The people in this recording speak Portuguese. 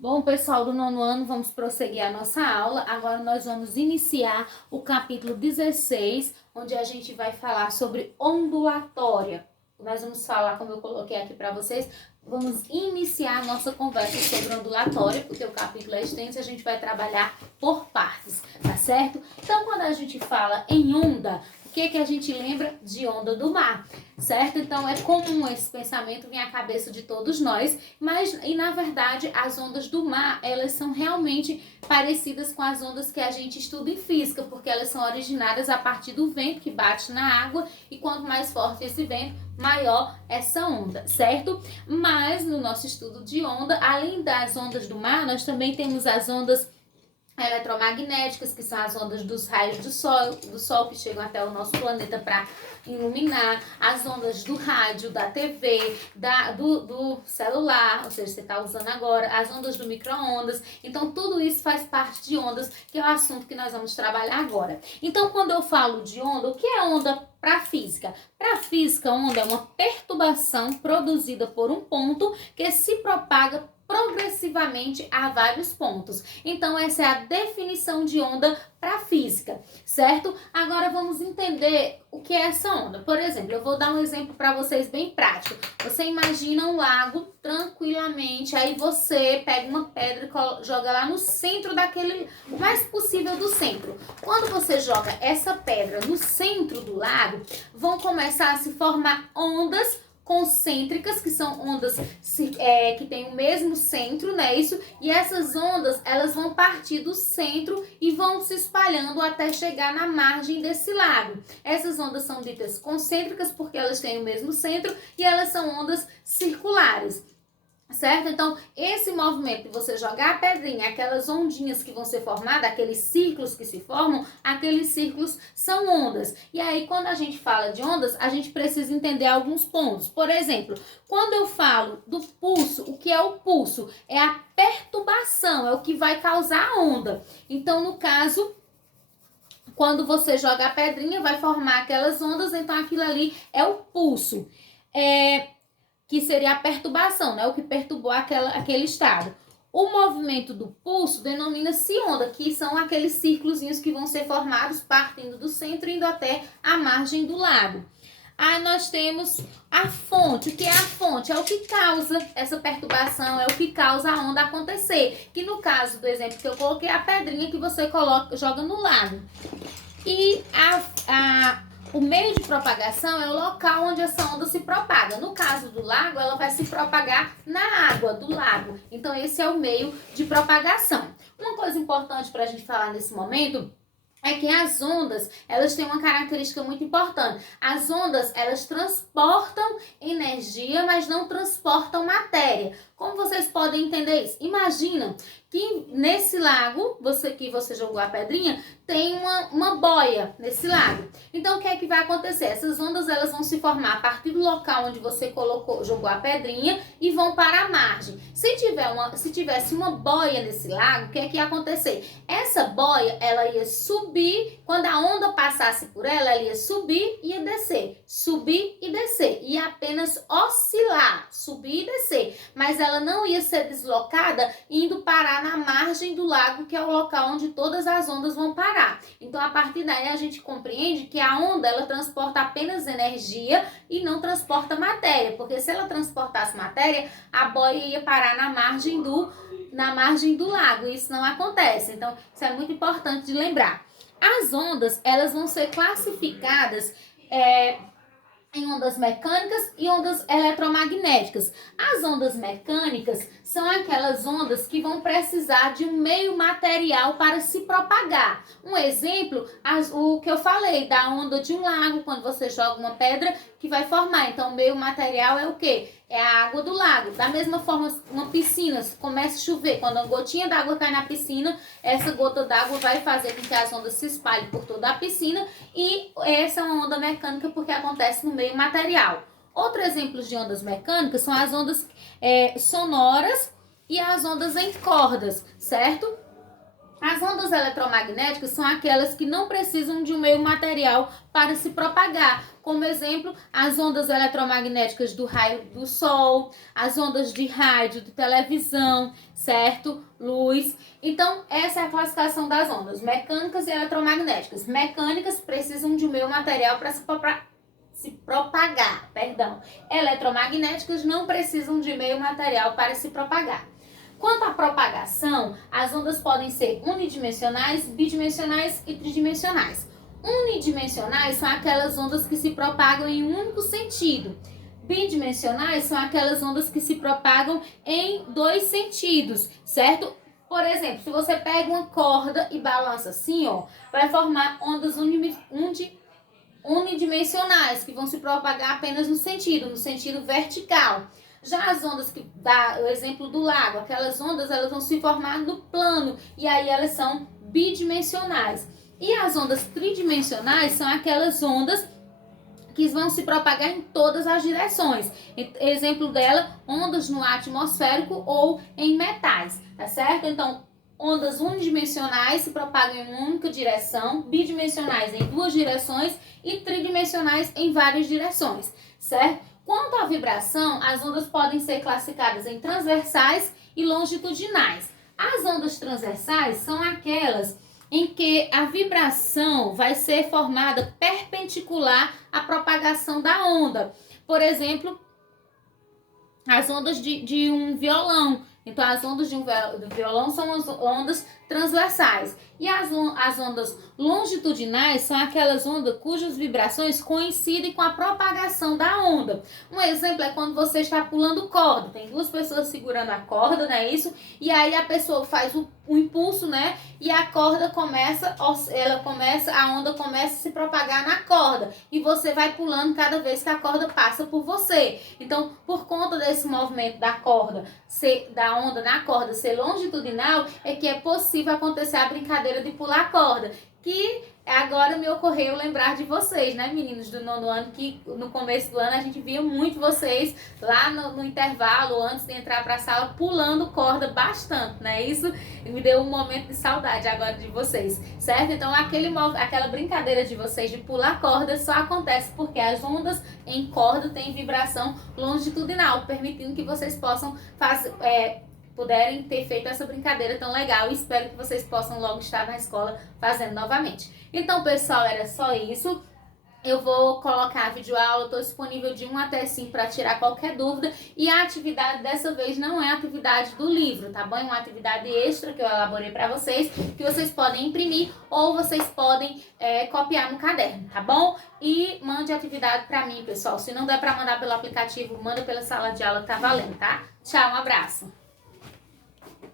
Bom, pessoal do nono ano, vamos prosseguir a nossa aula. Agora nós vamos iniciar o capítulo 16, onde a gente vai falar sobre ondulatória. Nós vamos falar, como eu coloquei aqui para vocês, vamos iniciar a nossa conversa sobre ondulatória, porque o capítulo é extenso e a gente vai trabalhar por partes, tá certo? Então, quando a gente fala em onda, o que a gente lembra? De onda do mar, certo? Então, é comum esse pensamento vir à cabeça de todos nós, mas, na verdade, as ondas do mar, elas são realmente parecidas com as ondas que a gente estuda em física, porque elas são originadas a partir do vento que bate na água, e quanto mais forte esse vento, maior essa onda, certo? Mas, no nosso estudo de onda, além das ondas do mar, nós também temos as ondas eletromagnéticas, que são as ondas dos raios do sol que chegam até o nosso planeta para iluminar, as ondas do rádio, da TV, do celular, ou seja, você está usando agora, as ondas do micro-ondas. Então, tudo isso faz parte de ondas, que é o assunto que nós vamos trabalhar agora. Então, quando eu falo de onda, o que é onda para a física? Para a física, onda é uma perturbação produzida por um ponto que se propaga progressivamente a vários pontos. Então, essa é a definição de onda para a física, certo? Agora, vamos entender o que é essa onda. Por exemplo, eu vou dar um exemplo para vocês bem prático. Você imagina um lago tranquilamente, aí você pega uma pedra e joga lá no centro daquele, o mais possível do centro. Quando você joga essa pedra no centro do lago, vão começar a se formar ondas concêntricas, que são ondas que têm o mesmo centro, né? E essas ondas, elas vão partir do centro e vão se espalhando até chegar na margem desse lago. Essas ondas são ditas concêntricas porque elas têm o mesmo centro e elas são ondas circulares. Certo? Então, esse movimento de você jogar a pedrinha, aquelas ondinhas que vão ser formadas, aqueles círculos que se formam, aqueles círculos são ondas. E aí, quando a gente fala de ondas, a gente precisa entender alguns pontos. Por exemplo, quando eu falo do pulso, o que é o pulso? É a perturbação, é o que vai causar a onda. Então, no caso, quando você joga a pedrinha, vai formar aquelas ondas, então aquilo ali é o pulso. Que seria a perturbação, né? O que perturbou aquele estado. O movimento do pulso denomina-se onda, que são aqueles círculozinhos que vão ser formados partindo do centro e indo até a margem do lago. Aí nós temos a fonte. O que é a fonte? É o que causa essa perturbação, é o que causa a onda acontecer. Que no caso do exemplo que eu coloquei, é a pedrinha que você joga no lago. E o meio de propagação é o local onde essa onda se propaga. No caso do lago, ela vai se propagar na água do lago. Então, esse é o meio de propagação. Uma coisa importante para a gente falar nesse momento é que as ondas, elas têm uma característica muito importante. As ondas, elas transportam energia, mas não transportam matéria. Como vocês podem entender isso? Imagina que nesse lago, que você jogou a pedrinha, tem uma boia nesse lago. Então, o que é que vai acontecer? Essas ondas, elas vão se formar a partir do local onde você jogou a pedrinha e vão para a margem. Se tivesse uma boia nesse lago, o que é que ia acontecer? Essa boia, ela ia subir, quando a onda passasse por ela ia subir e ia descer. Subir e descer. Ia apenas oscilar, subir e descer. Mas ela não ia ser deslocada indo parar na margem do lago, que é o local onde todas as ondas vão parar. Então, a partir daí, a gente compreende que a onda, ela transporta apenas energia e não transporta matéria, porque se ela transportasse matéria, a boia ia parar na margem do lago, e isso não acontece. Então, isso é muito importante de lembrar. As ondas, elas vão ser classificadas em ondas mecânicas e ondas eletromagnéticas. As ondas mecânicas são aquelas ondas que vão precisar de um meio material para se propagar. Um exemplo, o que eu falei da onda de um lago, quando você joga uma pedra que vai formar. Então, o meio material é o quê? É a água do lago. Da mesma forma, uma piscina, começa a chover. Quando uma gotinha d'água cai na piscina, essa gota d'água vai fazer com que as ondas se espalhem por toda a piscina. E essa é uma onda mecânica porque acontece no meio material. Outro exemplo de ondas mecânicas são as ondas sonoras e as ondas em cordas, certo? As ondas eletromagnéticas são aquelas que não precisam de um meio material para se propagar. Como exemplo, as ondas eletromagnéticas do raio do sol, as ondas de rádio, de televisão, certo? Luz. Então, essa é a classificação das ondas, mecânicas e eletromagnéticas. Mecânicas precisam de um meio material para se propagar. Eletromagnéticas não precisam de meio material para se propagar. Quanto à propagação, as ondas podem ser unidimensionais, bidimensionais e tridimensionais. Unidimensionais são aquelas ondas que se propagam em um único sentido. Bidimensionais são aquelas ondas que se propagam em dois sentidos, certo? Por exemplo, se você pega uma corda e balança assim, ó, vai formar ondas unidimensionais, que vão se propagar apenas no sentido vertical. Já as ondas que dá o exemplo do lago, aquelas ondas elas vão se formar no plano e aí elas são bidimensionais. E as ondas tridimensionais são aquelas ondas que vão se propagar em todas as direções. Exemplo dela, ondas no ar atmosférico ou em metais, tá certo? Então, ondas unidimensionais se propagam em uma única direção, bidimensionais em duas direções e tridimensionais em várias direções, certo? Quanto à vibração, as ondas podem ser classificadas em transversais e longitudinais. As ondas transversais são aquelas em que a vibração vai ser formada perpendicular à propagação da onda. Por exemplo, as ondas de um violão. Então, as ondas de um violão são as ondas transversais. E as ondas longitudinais são aquelas ondas cujas vibrações coincidem com a propagação da onda. Um exemplo é quando você está pulando corda. Tem duas pessoas segurando a corda, não é isso? E aí a pessoa faz o impulso, né? E a corda começa, a onda começa a se propagar na corda. E você vai pulando cada vez que a corda passa por você. Então, por conta desse movimento da corda, da onda na corda ser longitudinal, é que é possível acontecer a brincadeira de pular corda, que agora me ocorreu lembrar de vocês, né, meninos do nono ano, que no começo do ano a gente via muito vocês lá no intervalo, antes de entrar para a sala, pulando corda bastante, né, isso me deu um momento de saudade agora de vocês, certo? Então aquela brincadeira de vocês de pular corda só acontece porque as ondas em corda têm vibração longitudinal, permitindo que vocês possam puderem ter feito essa brincadeira tão legal e espero que vocês possam logo estar na escola fazendo novamente. Então, pessoal, era só isso. Eu vou colocar a videoaula, estou disponível de 1 até 5 para tirar qualquer dúvida. E a atividade dessa vez não é a atividade do livro, tá bom? É uma atividade extra que eu elaborei para vocês, que vocês podem imprimir ou vocês podem copiar no caderno, tá bom? E mande a atividade para mim, pessoal. Se não der para mandar pelo aplicativo, manda pela sala de aula que tá valendo, tá? Tchau, um abraço!